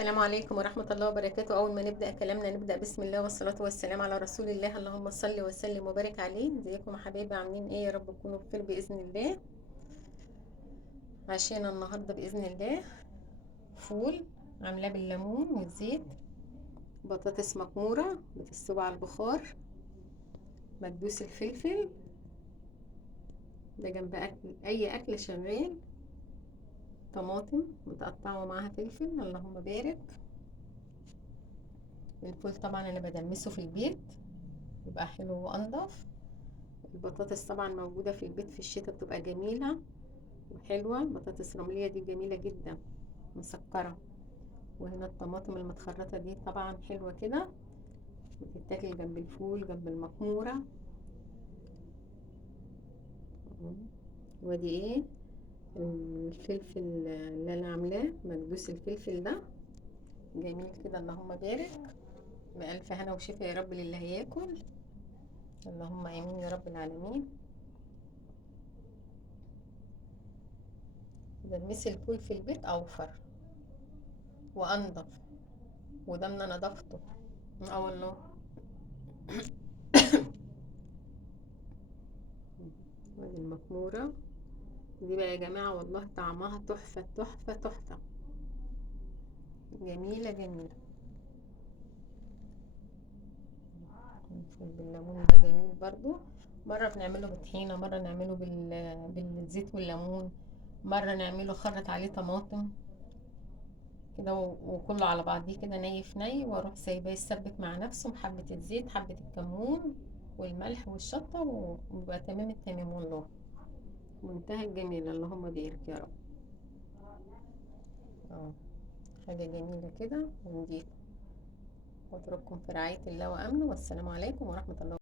السلام عليكم ورحمة الله وبركاته. أول ما نبدأ كلامنا نبدأ بسم الله والصلاة والسلام على رسول الله. اللهم صل وسلم وبارك عليه. ازيكم يا حبايبي، عاملين ايه؟ يا رب تكونوا بخير بإذن الله. عشينا النهاردة بإذن الله فول عاملاه بالليمون والزيت، بطاطس مكمورة بتستوي على البخار، مكبوس الفلفل ده جنب أكل أي أكل شغال، طماطم متقطعة ومعاها فلفل، اللهم بارك. الفول طبعا أنا بدمسه في البيت يبقى حلو وأنضف. البطاطس طبعا موجودة في البيت في الشتاء بتبقى جميلة وحلوة، بطاطس رملية دي جميلة جدا مسكرة. وهنا الطماطم المتخرطة دي طبعا حلوة كده، بتتاكل جنب الفول جنب المكمورة. ودي ايه؟ الفلفل اللي انا عاملاه مكبوس الفلفل ده جميل كده، اللهم بارك. بألف هنا وشفا يا رب للي هياكل، اللهم امين يا رب العالمين. تدمسي الفول في البيت اوفر وانضف، وده من نظافته. اه والله. ودي المكمورة دي بقى يا جماعة والله طعمها تحفة تحفة تحفة، جميلة جميلة. الفول بالليمون ده جميل برضو، مرة بنعمله بطحينة، مرة نعمله بالزيت والليمون، مرة نعمله خرط عليه طماطم كده وكله على بعضيه كده ني في ني، واروح سايباه يسبك مع نفسه بحبة الزيت حبة الكمون والملح والشطة ويبقى تمام التمام والله، منتهى الجميل، اللهم بارك يا رب. اه، حاجة جميلة كده ونضيفة. واترككم في رعاية الله وأمنه، والسلام عليكم ورحمة الله.